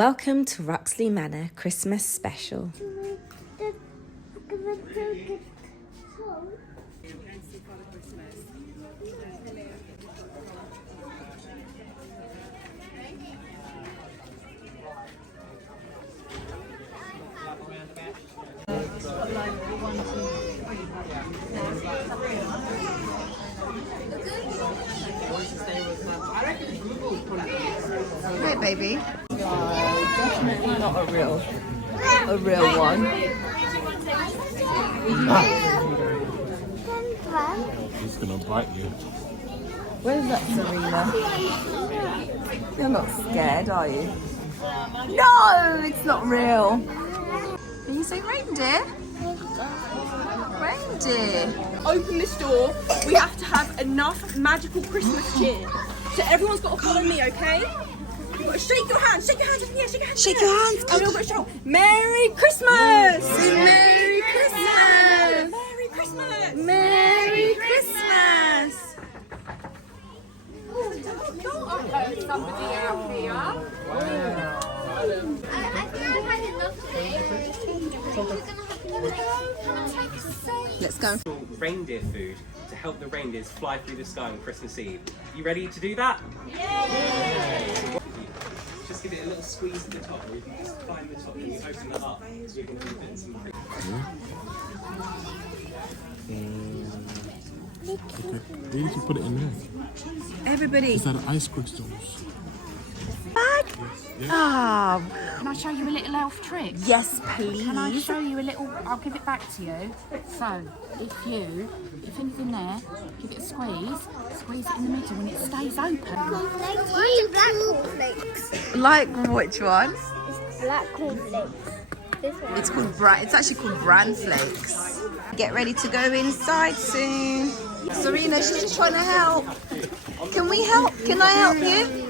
Welcome to Ruxley Manor Christmas Special. Hey, baby. Definitely not a real one. It's gonna bite you. Where's that, Serena? You're not scared, are you? No, it's not real. Are you saying reindeer? Reindeer. Open this door. We have to have enough magical Christmas cheer. So everyone's got to follow me, okay? You've got to shake your hands up in the air, shake your hands. Shake your hands. And we've got to shout, Merry Christmas! Merry Christmas! Merry Christmas! Merry Christmas! Somebody out here. I think I've had enough today. Let's go. Reindeer food to help the reindeers fly through the sky on Christmas Eve. You ready to do that? Yeah! Just give it a little squeeze at the top, or you can just climb the top and you open it up. So you can move it some Okay. Where did you put it in there? Everybody. Is that ice crystals? Bag? Ah, Can I show you a little elf trick? yes, please. Can I show you a little? I'll give it back to you. So, if anything there, give it a squeeze it in the middle and it stays open. Like which one? Black cornflakes. This one. It's actually called bran flakes. Get ready to go inside soon. Serena, she's just trying to help. Can we help? Can I help you?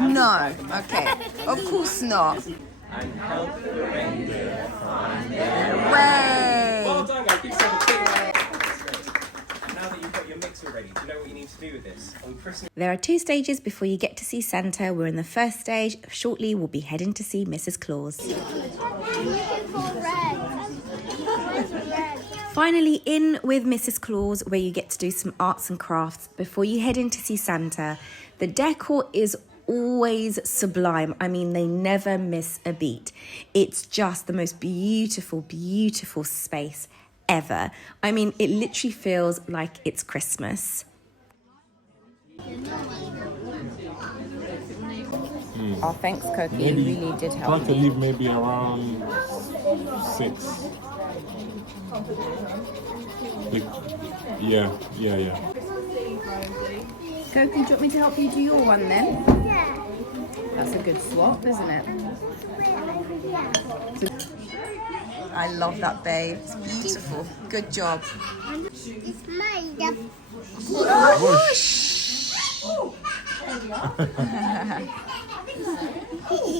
No. Okay. Of course not. And help the reindeer find Way. Well done, guys. Give yourself a big round. Now that you've got your mixer ready, do you know what you need to do with this? On Christmas. There are 2 stages before you get to see Santa. We're in the first stage. Shortly, we'll be heading to see Mrs. Claus. Finally, in with Mrs. Claus, where you get to do some arts and crafts before you head in to see Santa. The decor is always sublime. I mean, they never miss a beat. It's just the most beautiful, beautiful space ever. I mean, it literally feels like it's Christmas. Oh, thanks, Coco. You really did help Try to me. leave maybe around 6. Yeah. Coco, do you want me to help you do your one then? Yeah. That's a good swap, isn't it? I love that, babe. It's beautiful. Good job. It's made of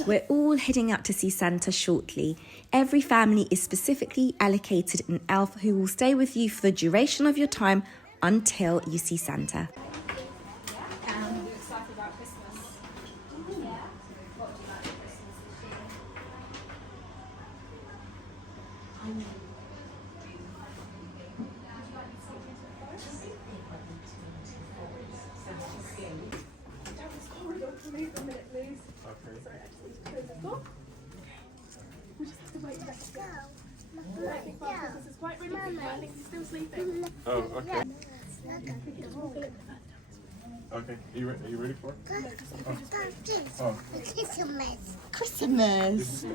We're all heading out to see Santa shortly. Every family is specifically allocated an elf who will stay with you for the duration of your time until you see Santa. Oh, okay. Okay. Are you ready for it? Oh. Christmas.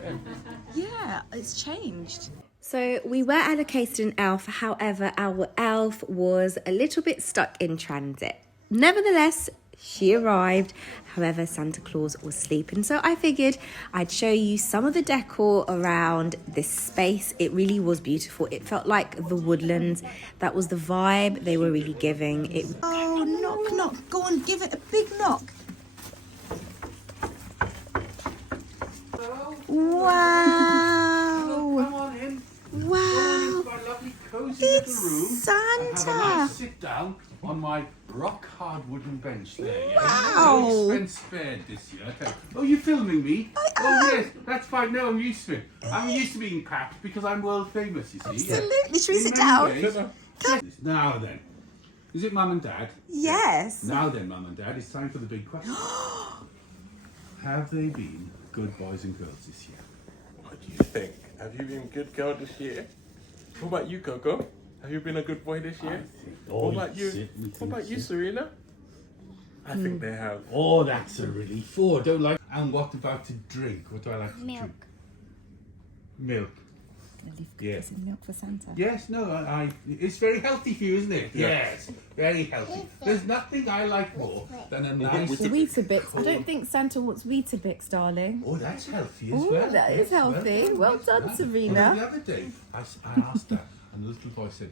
Yeah, it's changed. So we were allocated an elf, however, our elf was a little bit stuck in transit. Nevertheless, she arrived. However, Santa Claus was sleeping. So I figured I'd show you some of the decor around this space. It really was beautiful. It felt like the woodlands. That was the vibe they were really giving. Oh, knock, knock. Go on, give it a big knock. Wow. Come on in. Wow. Got a lovely coat. cosy little room. Santa. And have a nice sit down on my rock hard wooden bench there. Yeah? Wow. No expense spared this year. Okay. Oh, you're filming me? Oh yes, that's fine. No, I'm used to it. I'm used to being packed because I'm world famous. You see. Absolutely. Should we In sit many down? ways- Now then, is it Mum and Dad? Yes. Now then, Mum and Dad, it's time for the big question. Have they been good boys and girls this year? What do you think? Have you been a good girl this year? What about you, CoCo? Have you been a good boy this year? What about you? What about you, Serena? I think they have. Oh, that's a relief. Oh, don't like. And what about to drink? What do I like to Milk. drink? Milk. Yes. And milk for Santa. Yes, no, it's very healthy for you, isn't it? Yeah. Yes, very healthy. There's nothing I like more than a nice... Weetabix. I don't think Santa wants Weetabix, darling. Oh, that's healthy as Oh, well. that is healthy. Well done, Serena. Although the other day, I asked her, and the little boy said,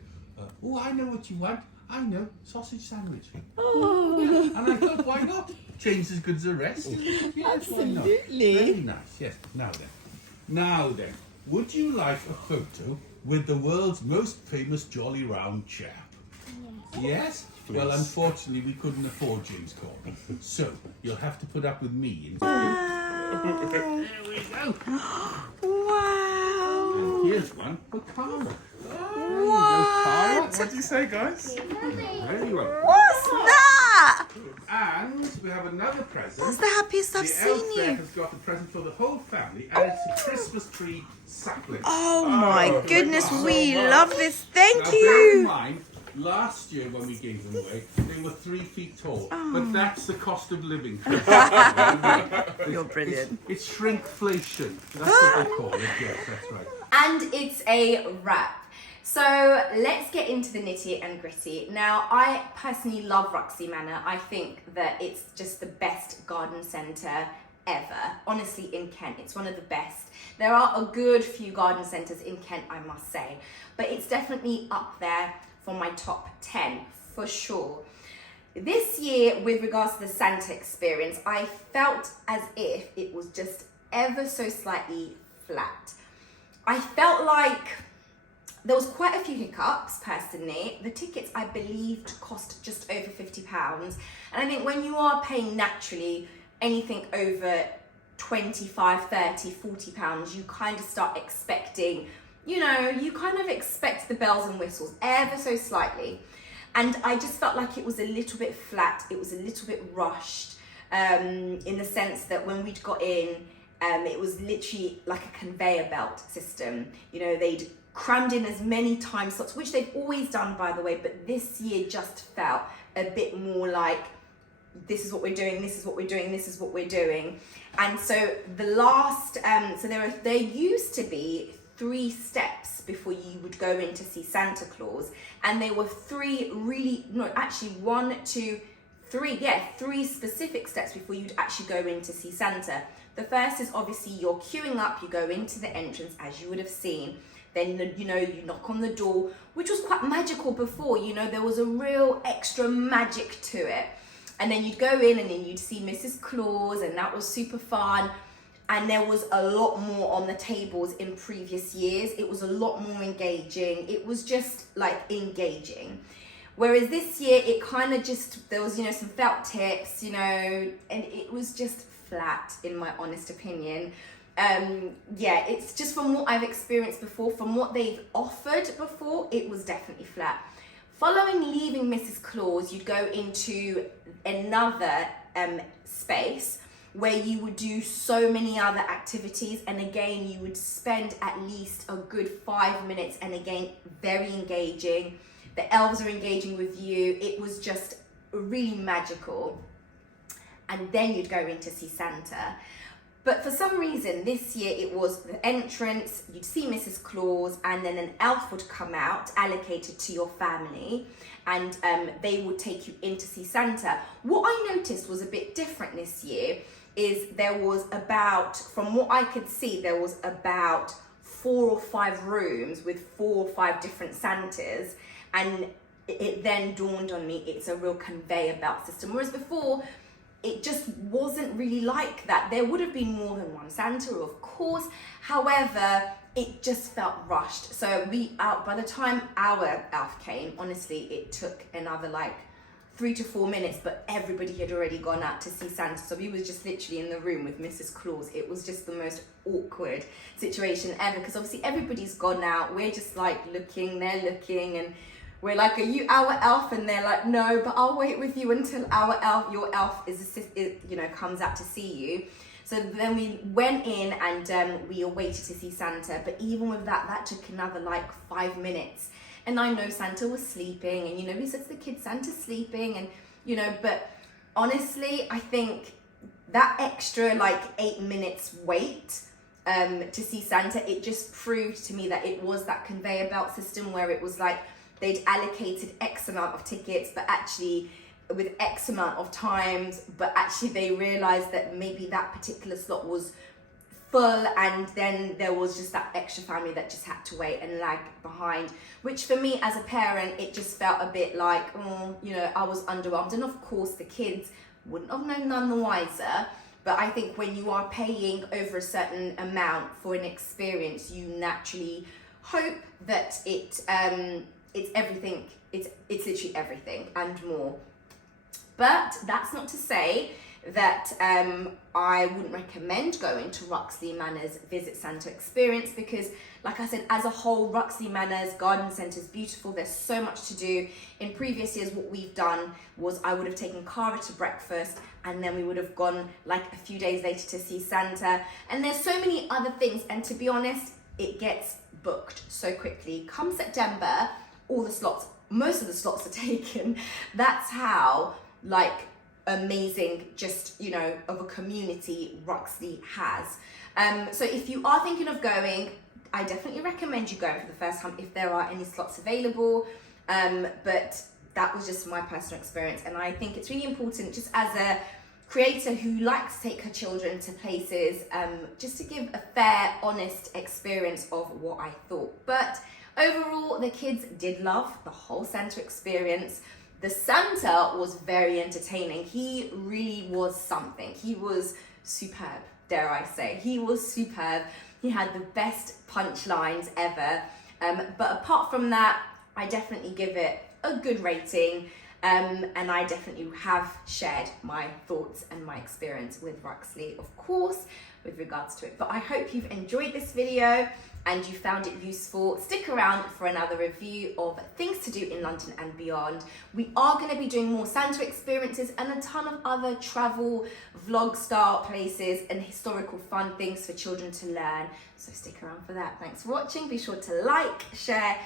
oh, I know what you want. I know, sausage sandwich. Oh, And I thought, why not? Change as good as the rest. Yes, why not? absolutely. Very nice, yes. Now then, would you like a photo with the world's most famous jolly round chap? Yes? Well, unfortunately, we couldn't afford James Corden. So, you'll have to put up with me instead. There we go. Wow. And here's one for Cara. What do you say, guys? Very well. What's that? And we have another present. That's the happiest I've The elf seen there you. has got a present for the whole family, and it's a Christmas tree sapling. Oh my goodness, thank you we so much. love this. Thank Now, bear in you. mind, last year when we gave them away, they were 3 feet tall. But that's the cost of living. You're brilliant. It's shrinkflation. That's what they call it. Yes, that's right. And it's a wrap. So let's get into the nitty and gritty. Now, I personally love Ruxley Manor. I think that it's just the best garden centre ever. Honestly, in Kent, it's one of the best. There are a good few garden centres in Kent, I must say, but it's definitely up there for my top 10 for sure. This year, with regards to the Santa experience, I felt as if it was just ever so slightly flat. I felt like there was quite a few hiccups personally. The tickets, I believed, cost just over £50. And I think when you are paying naturally anything over £25, £30, £40, you kind of start expecting, you know, you kind of expect the bells and whistles ever so slightly. And I just felt like it was a little bit flat. It was a little bit rushed in the sense that when we'd got in, it was literally like a conveyor belt system. You know, they'd crammed in as many time slots, which they've always done, by the way, but this year just felt a bit more like, this is what we're doing, this is what we're doing, this is what we're doing. And so the last, so there used to be 3 steps before you would go in to see Santa Claus, and there were 3 really, no, actually 1, 2, 3, yeah, 3 specific steps before you'd actually go in to see Santa. The first is obviously you're queuing up, you go into the entrance as you would have seen. Then, you know, you knock on the door, which was quite magical before, you know, there was a real extra magic to it. And then you'd go in and then you'd see Mrs. Claus, and that was super fun. And there was a lot more on the tables in previous years. It was a lot more engaging. It was just like engaging. Whereas this year, it kind of just, there was, you know, some felt tips, you know, and it was just flat in my honest opinion. Yeah, it's just from what I've experienced before, from what they've offered before, it was definitely flat. Following leaving Mrs. Claus, you'd go into another space where you would do so many other activities, and again you would spend at least a good 5 minutes, and again very engaging. The elves are engaging with you. It was just really magical. And then you'd go in to see Santa. But for some reason, this year it was the entrance, you'd see Mrs. Claus, and then an elf would come out, allocated to your family, and they would take you in to see Santa. What I noticed was a bit different this year is there was about, from what I could see, there was about 4 or 5 rooms with 4 or 5 different Santas, and it then dawned on me it's a real conveyor belt system. Whereas before, it just wasn't really like that. There would have been more than one Santa, of course. However, it just felt rushed. So by the time our elf came, honestly, it took another like 3 to 4 minutes, but everybody had already gone out to see Santa. So we was just literally in the room with Mrs. Claus. It was just the most awkward situation ever, because obviously everybody's gone out. We're just like looking, they're looking, and we're like, are you our elf? And they're like, no, but I'll wait with you until your elf comes out to see you. So then we went in and we awaited to see Santa. But even with that, that took another like 5 minutes. And I know Santa was sleeping, and he said to the kids, Santa's sleeping, and but honestly, I think that extra like 8 minutes wait to see Santa, it just proved to me that it was that conveyor belt system where it was like they'd allocated X amount of tickets, but actually with X amount of times, but actually they realized that maybe that particular slot was full, and then there was just that extra family that just had to wait and lag behind, which for me as a parent, it just felt a bit like, I was underwhelmed. And of course the kids wouldn't have known none the wiser, but I think when you are paying over a certain amount for an experience, you naturally hope that it's everything, it's literally everything and more. But that's not to say that I wouldn't recommend going to Ruxley Manor's Visit Santa experience, because like I said, as a whole, Ruxley Manor's garden centre is beautiful. There's so much to do. In previous years, what we've done was I would have taken Cara to breakfast, and then we would have gone like a few days later to see Santa. And there's so many other things, and to be honest, it gets booked so quickly. Come September, most of the slots are taken. That's how like amazing of a community Ruxley has. So if you are thinking of going, I definitely recommend you going for the first time if there are any slots available. But that was just my personal experience, and I think it's really important, just as a creator who likes to take her children to places, just to give a fair, honest experience of what I thought. But overall, the kids did love the whole Santa experience. The Santa was very entertaining. He really was something. He was superb, dare I say. He was superb. He had the best punchlines ever. But apart from that, I definitely give it a good rating. And I definitely have shared my thoughts and my experience with Ruxley, of course, with regards to it. But I hope you've enjoyed this video and you found it useful. Stick around for another review of things to do in London and beyond. We are going to be doing more Santa experiences and a ton of other travel vlog style places and historical fun things for children to learn. So stick around for that. Thanks for watching. Be sure to like, share,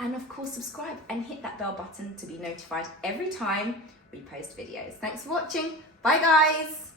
and of course subscribe and hit that bell button to be notified every time we post videos. Thanks for watching. Bye guys.